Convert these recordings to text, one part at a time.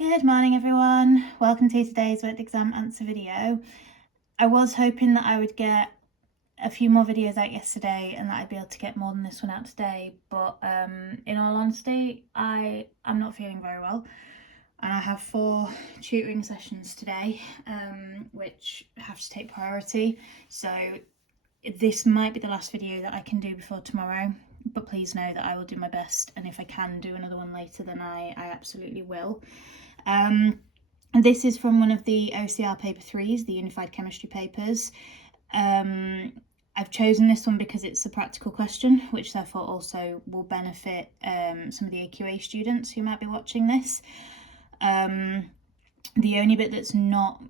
Good morning everyone, welcome to today's word exam answer video. I was hoping that I would get a few more videos out yesterday and that I'd be able to get more than this one out today, but in all honesty I'm not feeling very well and I have 4 tutoring sessions today which have to take priority, so this might be the last video that I can do before tomorrow, but please know that I will do my best, and if I can do another one later then I absolutely will. This is from one of the OCR paper 3s, the Unified Chemistry papers. I've chosen this one because it's a practical question, which therefore also will benefit some of the AQA students who might be watching this. The only bit that's not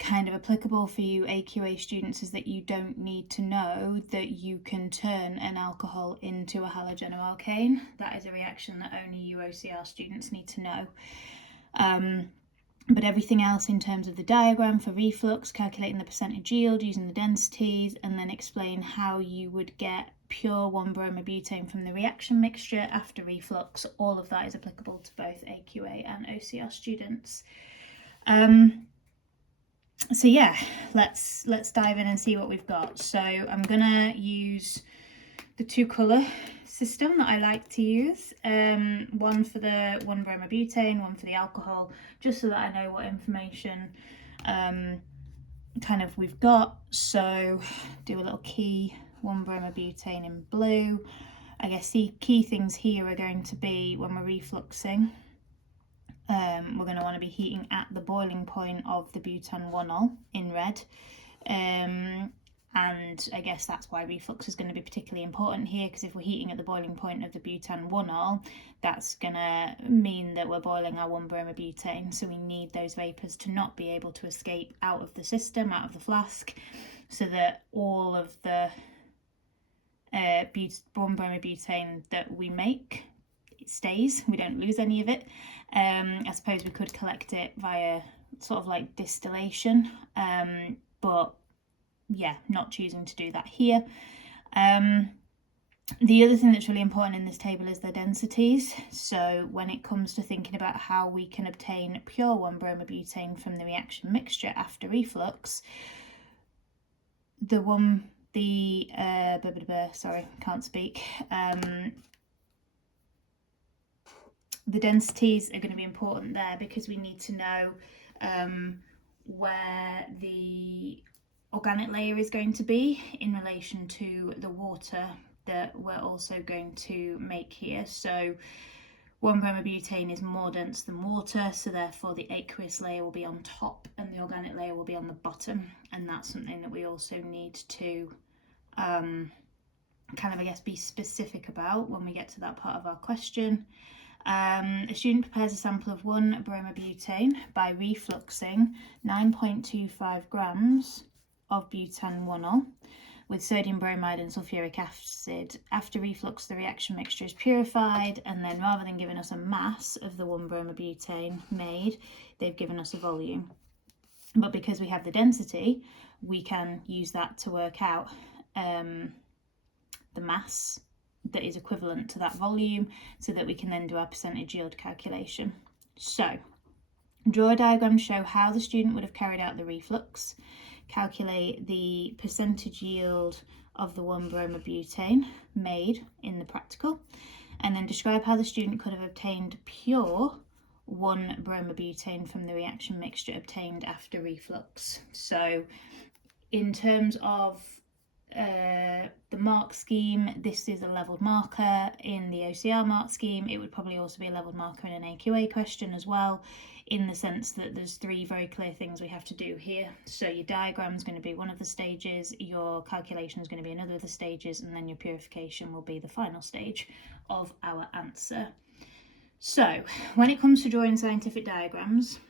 kind of applicable for you AQA students is that you don't need to know that you can turn an alcohol into a halogenoalkane. That is a reaction that only you OCR students need to know. But everything else in terms of the diagram for reflux, calculating the percentage yield using the densities, and then explain how you would get pure 1-bromobutane from the reaction mixture after reflux, all of that is applicable to both AQA and OCR students. So yeah, let's dive in and see what we've got. So I'm gonna use the 2-colour system that I like to use, one for the 1-bromobutane, one for the alcohol, just so that I know what information kind of we've got. So do a little key 1-bromobutane in blue. I guess the key things here are going to be when we're refluxing, we're going to want to be heating at the boiling point of the butan 1-ol in red. And I guess that's why reflux is going to be particularly important here, because if we're heating at the boiling point of the butan 1-ol, that's going to mean that we're boiling our 1-bromobutane, so we need those vapours to not be able to escape out of the system, out of the flask, so that all of the 1-bromobutane that we make, it stays, we don't lose any of it. I suppose we could collect it via sort of like distillation, but yeah, not choosing to do that here. The other thing that's really important in this table is the densities. So when it comes to thinking about how we can obtain pure 1-bromobutane from the reaction mixture after reflux, the densities are going to be important there, because we need to know where the organic layer is going to be in relation to the water that we're also going to make here. So 1-bromobutane is more dense than water, so therefore the aqueous layer will be on top and the organic layer will be on the bottom, and that's something that we also need to kind of, I guess, be specific about when we get to that part of our question. A student prepares a sample of 1-bromobutane by refluxing 9.25 grams of butan 1-ol with sodium bromide and sulfuric acid. After reflux, the reaction mixture is purified, and then rather than giving us a mass of the 1-bromobutane made, they've given us a volume. But because we have the density, we can use that to work out the mass that is equivalent to that volume, so that we can then do our percentage yield calculation. So draw a diagram to show how the student would have carried out the reflux, calculate the percentage yield of the 1-bromobutane made in the practical, and then describe how the student could have obtained pure 1-bromobutane from the reaction mixture obtained after reflux. So in terms of the mark scheme, this is a levelled marker. In the OCR mark scheme, it would probably also be a levelled marker in an AQA question as well, in the sense that there's 3 very clear things we have to do here. So your diagram is going to be one of the stages, your calculation is going to be another of the stages, and then your purification will be the final stage of our answer. So when it comes to drawing scientific diagrams,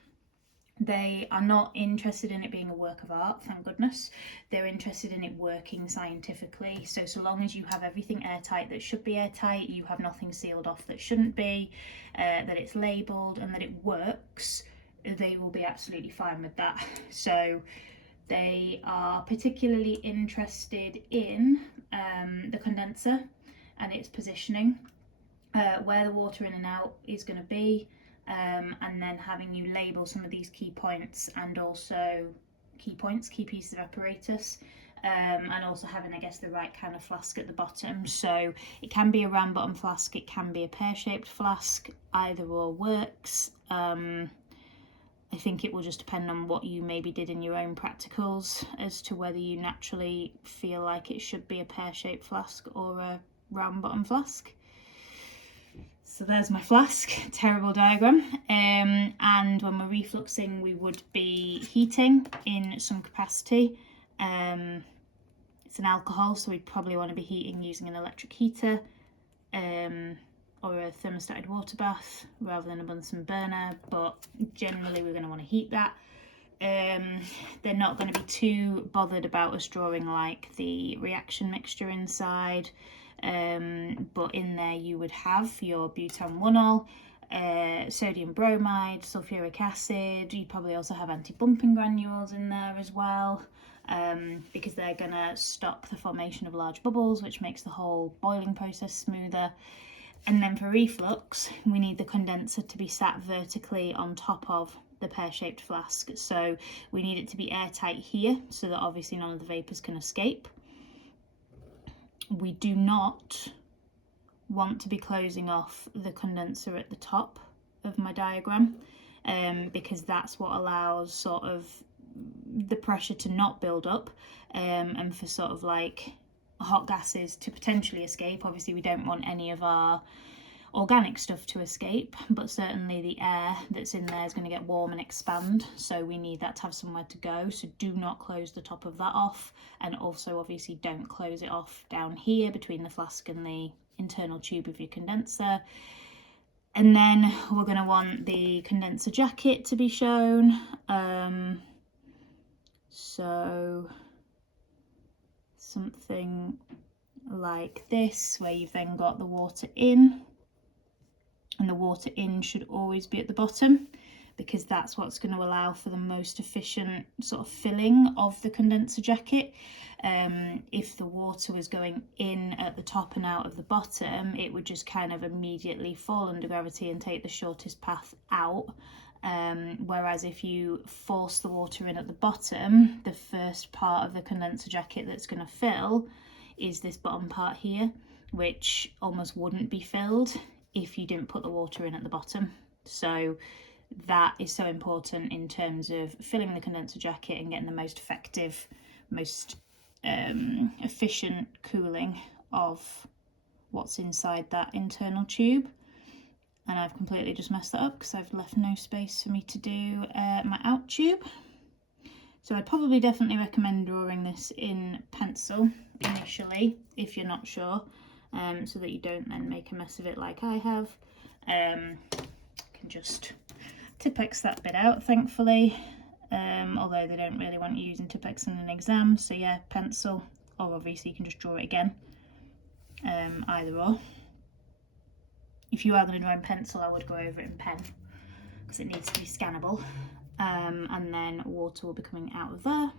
they are not interested in it being a work of art, thank goodness. They're interested in it working scientifically. So long as you have everything airtight that should be airtight, you have nothing sealed off that shouldn't be, that it's labelled and that it works, they will be absolutely fine with that. So they are particularly interested in the condenser and its positioning, where the water in and out is going to be, and then having you label some of these key points and also key pieces of apparatus, and also having, I guess, the right kind of flask at the bottom. So it can be a round bottom flask, it can be a pear-shaped flask, either or works. I think it will just depend on what you maybe did in your own practicals as to whether you naturally feel like it should be a pear-shaped flask or a round bottom flask. So there's my flask, terrible diagram. And when we're refluxing, we would be heating in some capacity. It's an alcohol, so we'd probably want to be heating using an electric heater, or a thermostated water bath rather than a Bunsen burner, but generally we're going to want to heat that. They're not going to be too bothered about us drawing like the reaction mixture inside, but in there you would have your butan-1-ol, sodium bromide, sulfuric acid. You probably also have anti-bumping granules in there as well, because they're going to stop the formation of large bubbles, which makes the whole boiling process smoother. And then for reflux, we need the condenser to be sat vertically on top of the pear-shaped flask. So we need it to be airtight here so that obviously none of the vapours can escape. We do not want to be closing off the condenser at the top of my diagram, because that's what allows sort of the pressure to not build up, and for sort of like hot gases to potentially escape. Obviously we don't want any of our organic stuff to escape, but certainly the air that's in there is going to get warm and expand, so we need that to have somewhere to go. So do not close the top of that off, and also obviously don't close it off down here between the flask and the internal tube of your condenser. And then we're going to want the condenser jacket to be shown. So something like this, where you've then got the water in, and the water in should always be at the bottom, because that's what's going to allow for the most efficient sort of filling of the condenser jacket. If the water was going in at the top and out of the bottom, it would just kind of immediately fall under gravity and take the shortest path out. Whereas if you force the water in at the bottom, the first part of the condenser jacket that's going to fill is this bottom part here, which almost wouldn't be filled if you didn't put the water in at the bottom. So that is so important in terms of filling the condenser jacket and getting the most effective, most efficient cooling of what's inside that internal tube. And I've completely just messed that up because I've left no space for me to do my out tube. So I'd probably definitely recommend drawing this in pencil initially if you're not sure, so that you don't then make a mess of it like I have. Can just Tipp-Ex that bit out, thankfully, although they don't really want you using Tipp-Ex in an exam, so yeah, pencil, or obviously you can just draw it again, either or. If you are going to draw in pencil, I would go over it in pen because it needs to be scannable, and then water will be coming out of there.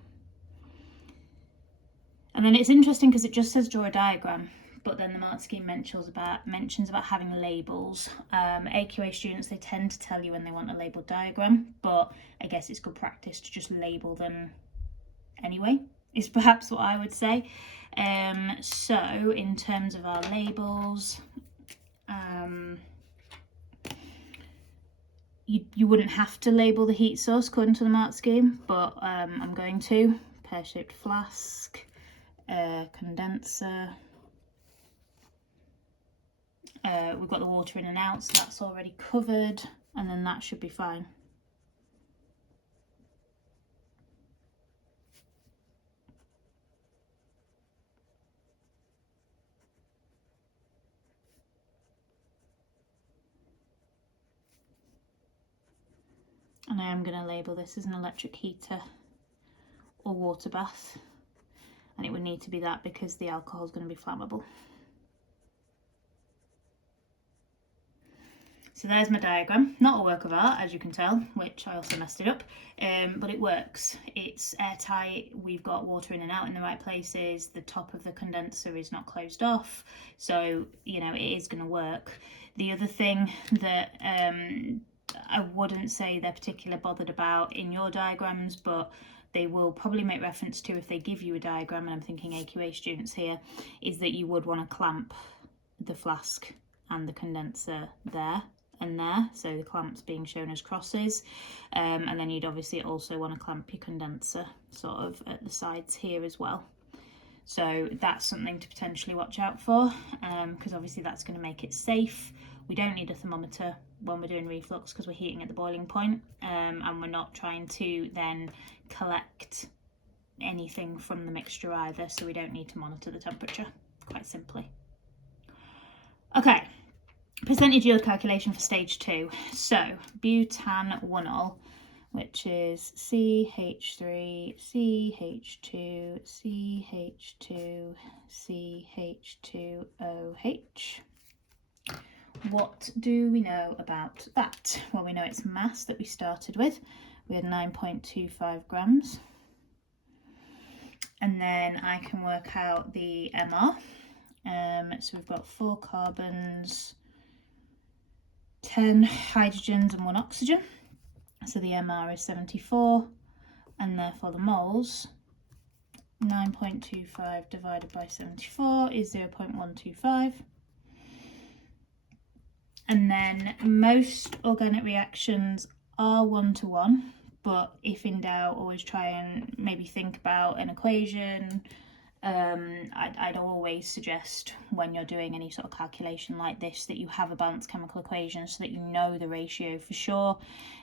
And then it's interesting because it just says draw a diagram, but then the mark scheme mentions about having labels. AQA students, they tend to tell you when they want a labelled diagram, but I guess it's good practice to just label them anyway, is perhaps what I would say. So in terms of our labels, you wouldn't have to label the heat source according to the mark scheme, but I'm going to. Pear-shaped flask, condenser. We've got the water in and out, so that's already covered, and then that should be fine. And I am going to label this as an electric heater or water bath, and it would need to be that because the alcohol is going to be flammable. So there's my diagram, not a work of art as you can tell, which I also messed it up, but it works. It's airtight, we've got water in and out in the right places, the top of the condenser is not closed off, so you know it is going to work. The other thing that I wouldn't say they're particularly bothered about in your diagrams, but they will probably make reference to if they give you a diagram, and I'm thinking AQA students here, is that you would want to clamp the flask and the condenser there and there, so the clamps being shown as crosses, and then you'd obviously also want to clamp your condenser sort of at the sides here as well. So that's something to potentially watch out for, because obviously that's going to make it safe. We don't need a thermometer when we're doing reflux because we're heating at the boiling point, and we're not trying to then collect anything from the mixture either, so we don't need to monitor the temperature, quite simply. Okay, percentage yield calculation for stage 2. So butanol, which is CH3, CH2, CH2, CH2OH. What do we know about that? Well, we know its mass that we started with. We had 9.25 grams. And then I can work out the MR. So we've got 4 carbons, 10 hydrogens and 1 oxygen. So the MR is 74, and therefore the moles, 9.25 divided by 74 is 0.125. And then most organic reactions are 1-to-1, but if in doubt, always try and maybe think about an equation. I'd always suggest when you're doing any sort of calculation like this that you have a balanced chemical equation so that you know the ratio for sure.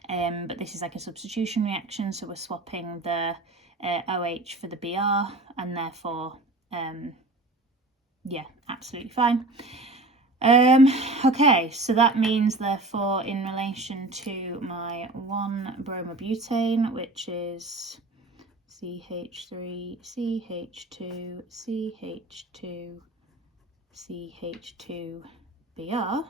But this is like a substitution reaction, so we're swapping the OH for the BR, and therefore, yeah, absolutely fine. Okay, so that means therefore in relation to my 1-bromobutane, which is CH3, CH2, CH2, CH2Br,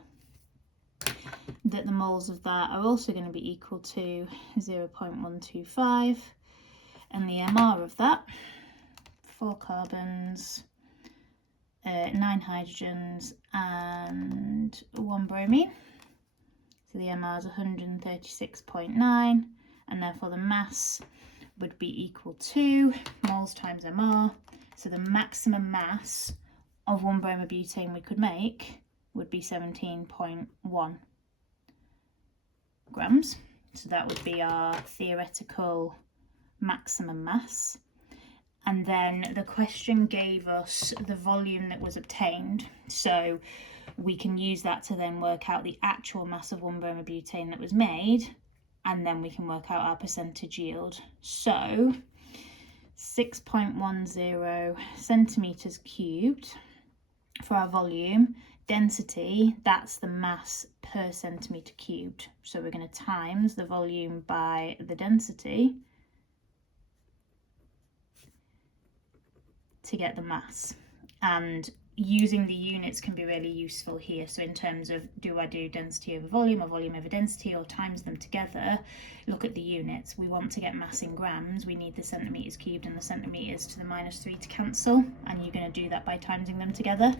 that the moles of that are also going to be equal to 0.125, and the MR of that, 4 carbons, 9 hydrogens and 1 bromine. So the MR is 136.9, and therefore the mass would be equal to moles times MR. So the maximum mass of 1-bromobutane we could make would be 17.1 grams. So that would be our theoretical maximum mass. And then the question gave us the volume that was obtained, so we can use that to then work out the actual mass of 1-bromobutane that was made, and then we can work out our percentage yield. So 6.10 centimetres cubed for our volume. Density, that's the mass per centimetre cubed. So we're going to times the volume by the density to get the mass, and using the units can be really useful here. So in terms of, do I do density over volume or volume over density, or times them together? Look at the units. We want to get mass in grams, we need the centimetres cubed and the centimetres to the -3 to cancel, and you're going to do that by timesing them together.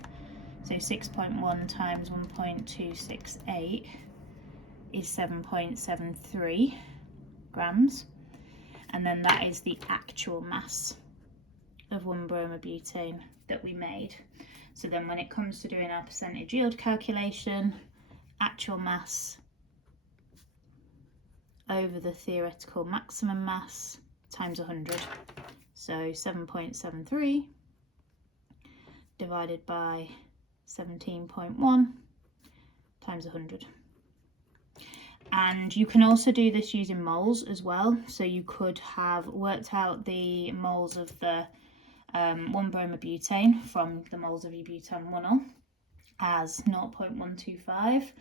So 6.1 times 1.268 is 7.73 grams, and then that is the actual mass of 1-bromobutane that we made. So then when it comes to doing our percentage yield calculation, actual mass over the theoretical maximum mass times 100. So 7.73 divided by 17.1 times 100. And you can also do this using moles as well. So you could have worked out the moles of the 1-bromobutane from the moles of your butanol as 0.125.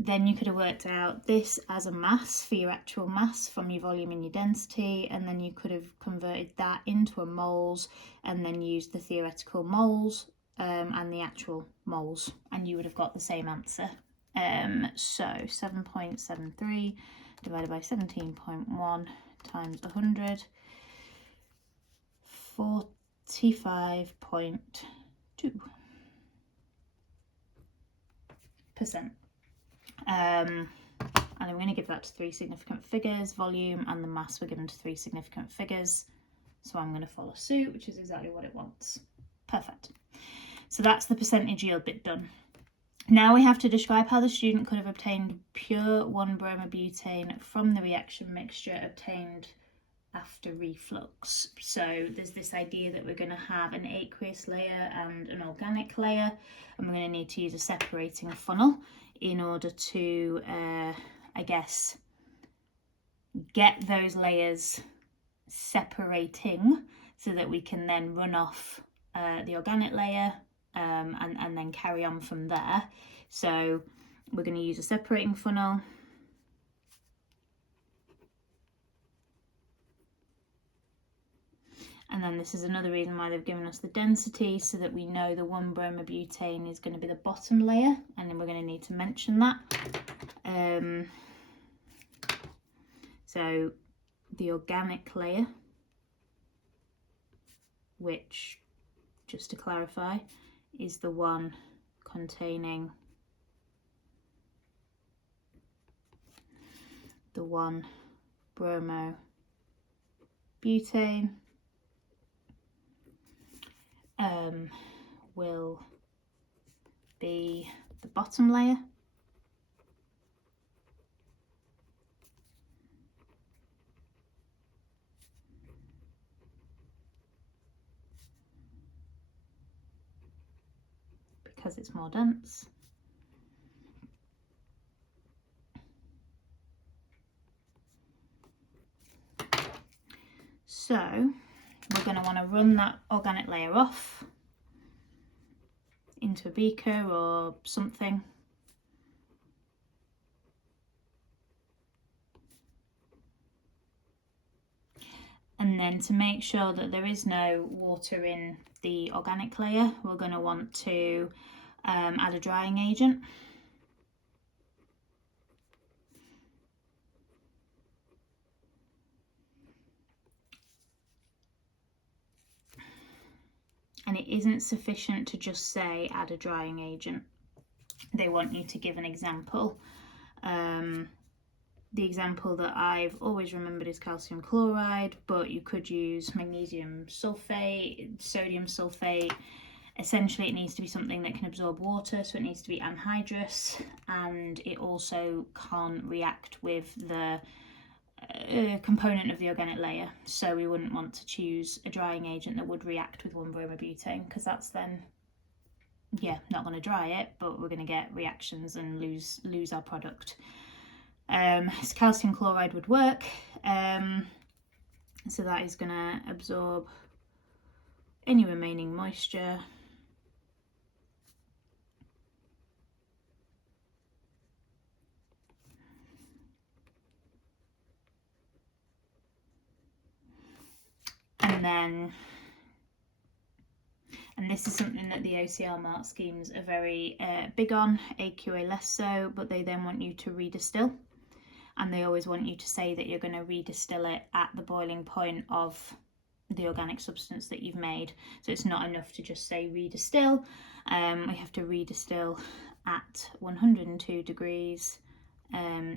Then you could have worked out this as a mass for your actual mass from your volume and your density, and then you could have converted that into a moles and then used the theoretical moles and the actual moles, and you would have got the same answer. So 7.73 divided by 17.1 times 100, 45.2%. and I'm going to give that to 3 significant figures. Volume and the mass were given to 3 significant figures, so I'm going to follow suit, which is exactly what it wants. Perfect. So that's the percentage yield bit done. Now we have to describe how the student could have obtained pure 1-bromobutane from the reaction mixture obtained after reflux. So there's this idea that we're going to have an aqueous layer and an organic layer, and we're going to need to use a separating funnel in order to, I guess, get those layers separating so that we can then run off the organic layer and then carry on from there. So we're going to use a separating funnel. And then this is another reason why they've given us the density, so that we know the 1-bromobutane is going to be the bottom layer, and then we're going to need to mention that. So the organic layer, which, just to clarify, is the one containing the 1-bromobutane, will be the bottom layer. Because it's more dense. So we're going to want to run that organic layer off into a beaker or something. And then to make sure that there is no water in the organic layer, we're going to want to add a drying agent. And it isn't sufficient to just say add a drying agent. They want you to give an example. The example that I've always remembered is calcium chloride, but you could use magnesium sulfate, sodium sulfate. Essentially, it needs to be something that can absorb water, so it needs to be anhydrous, and it also can't react with the component of the organic layer. So we wouldn't want to choose a drying agent that would react with 1-bromobutane, because that's then, yeah, not going to dry it, but we're going to get reactions and lose our product. So calcium chloride would work. So that is going to absorb any remaining moisture. And this is something that the OCR mark schemes are very big on, AQA less so, but they then want you to redistill. And they always want you to say that you're going to redistill it at the boiling point of the organic substance that you've made. So it's not enough to just say redistill. We have to redistill at 102 degrees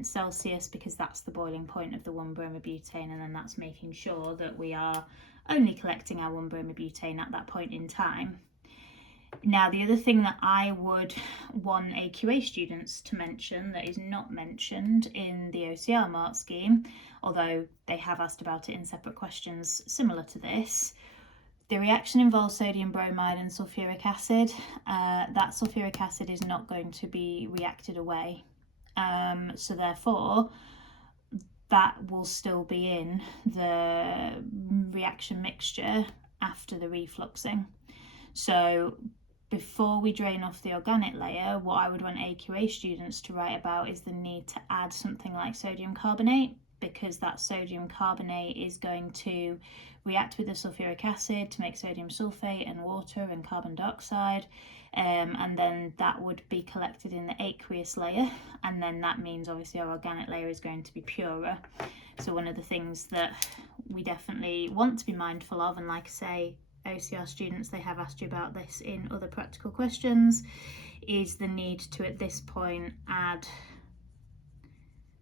Celsius, because that's the boiling point of the 1-bromobutane, and then that's making sure that we are only collecting our 1-bromobutane at that point in time. Now, the other thing that I would want AQA students to mention that is not mentioned in the OCR mark scheme, although they have asked about it in separate questions similar to this, the reaction involves sodium bromide and sulfuric acid. That sulfuric acid is not going to be reacted away. So therefore, that will still be in the reaction mixture after the refluxing. So before we drain off the organic layer, what I would want AQA students to write about is the need to add something like sodium carbonate, because that sodium carbonate is going to react with the sulfuric acid to make sodium sulfate and water and carbon dioxide, and then that would be collected in the aqueous layer, and then that means obviously our organic layer is going to be purer. So one of the things that we definitely want to be mindful of, and like I say, OCR students, they have asked you about this in other practical questions, is the need to at this point add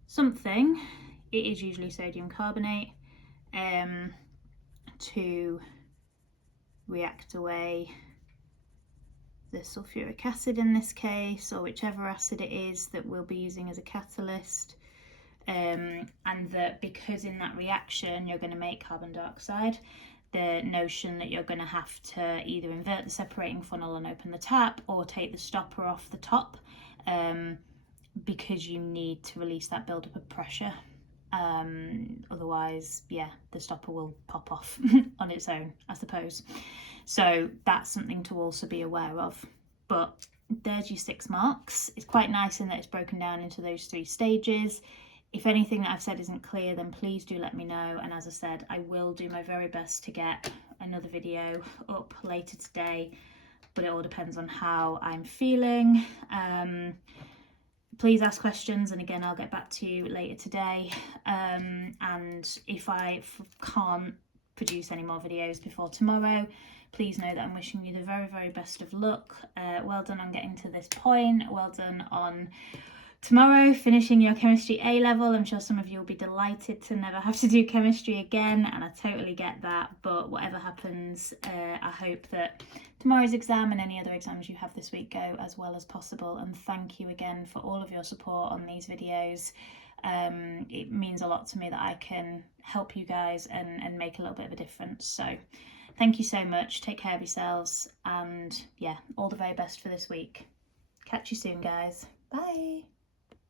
something, it is usually sodium carbonate, to react away the sulfuric acid in this case, or whichever acid it is that we'll be using as a catalyst. And that because in that reaction you're going to make carbon dioxide, the notion that you're going to have to either invert the separating funnel and open the tap, or take the stopper off the top, because you need to release that buildup of pressure. Otherwise, yeah, the stopper will pop off on its own, I suppose. So that's something to also be aware of. But there's your 6 marks. It's quite nice in that it's broken down into those 3 stages. If anything that I've said isn't clear, then please do let me know. And as I said, I will do my very best to get another video up later today, but it all depends on how I'm feeling. Please ask questions, and again, I'll get back to you later today. And if I can't produce any more videos before tomorrow, please know that I'm wishing you the very, very best of luck. Well done on getting to this point. Well done on tomorrow finishing your chemistry A level. I'm sure some of you will be delighted to never have to do chemistry again, and I totally get that. But whatever happens, I hope that tomorrow's exam and any other exams you have this week go as well as possible. And thank you again for all of your support on these videos. It means a lot to me that I can help you guys and make a little bit of a difference. So thank you so much. Take care of yourselves, and yeah, all the very best for this week. Catch you soon, guys. Bye.